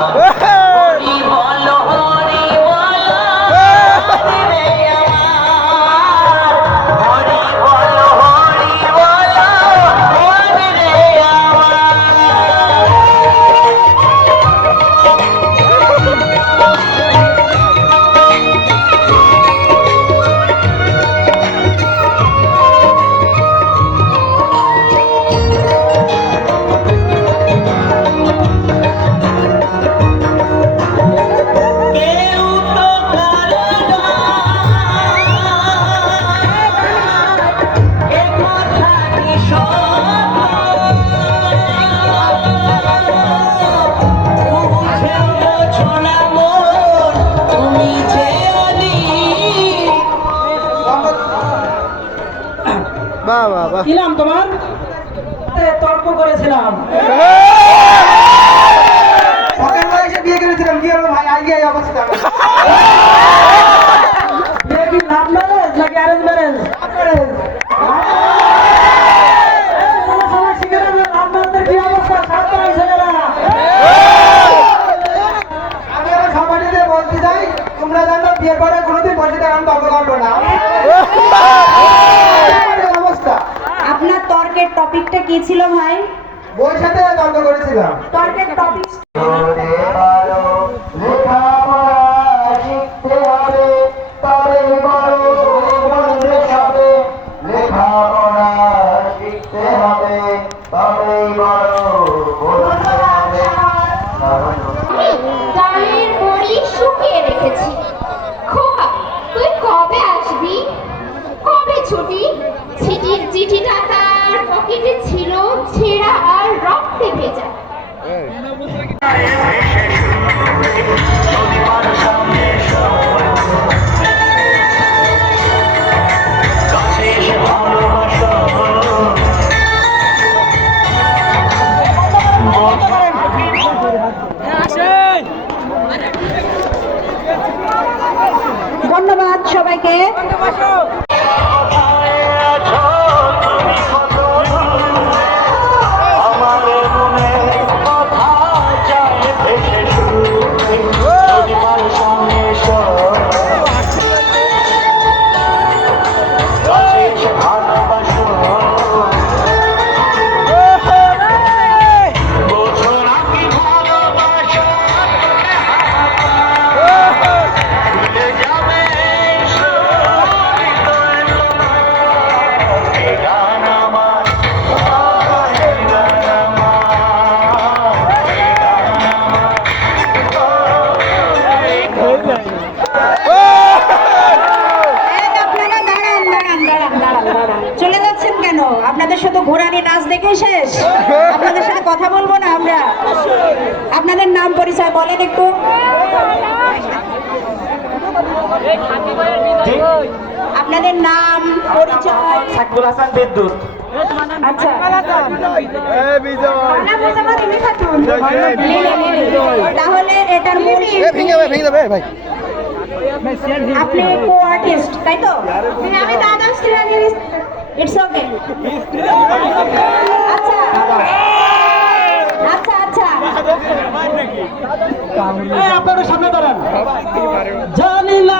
아. বাহ বাহ তোমার? তর্ক করেছিলাম। বয়সে বিয়ে করেছিলাম কি হলো ভাই? আজকে অবস্থা বিয়ে কি লাভ ম্যারেজ নাকি অ্যারেঞ্জ ম্যারেজ কি অবস্থা সাবধান ছেলেরা আমি আমার সমাজে বলতে চাই তোমরা জানো বিয়ের পরে কোনোদিন পয়সা টাকা আমি তর্ক করব না এই অবস্থা আপনার তর্কের টপিকটা কি ছিল ভাই? বইয়ের সাথে তর্ক করেছিলাম। তর্কের টপিক মনে ছুটি? চিঠির চিঠিটা তার পকেটে ছিল ছেঁড়া আর রক্তে ভেজা। ধন্যবাদ সবাইকে। ঘোরানি নাচ দেখে শেষ। আপনাদের সাথে কথা বলব না আমরা। আপনাদের নাম পরিচয় বলেন একটু। আপনাদের নাম পরিচয়। সাকিবুল হাসান বিদ্যুৎ আচ্ছা। বিজয়। না, মোসাম্মদ ইমি খাতুন। Lily, Lily. তাহলে এটার মূল ভেঙে যাবে ভেঙে যাবে ভাই আপনি কো আর্টিস্ট তাই তো? আমি দাদা ইটস ওকে আচ্ছা। আচ্ছা আচ্ছা। আপনারা সামনে দাঁড়ান। জানি না